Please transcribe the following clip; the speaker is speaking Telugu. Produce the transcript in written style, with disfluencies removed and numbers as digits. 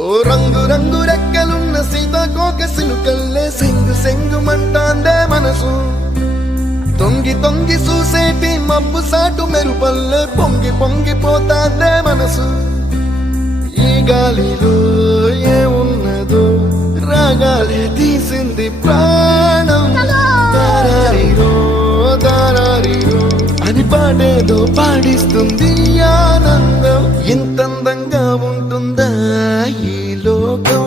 ఓ రంగు రంగు రెక్కలున్న సీతాకోక సిలుకల్లే సెంగు సెంగుమంటాందే మనసు తొంగి తొంగి చూసేటి మబ్బు సాటు మెరుపల్లే పొంగి పొంగిపోతాందే మనసు ఈ గాలిలో ఏమున్నదో రాగాలే తీసింది ప్రాణం దారారిరో దారారిరో అని పాడేదో పాడిస్తుంది ఆనందం ఎంత అందంగా ఉంటుందా ఈ లోకం.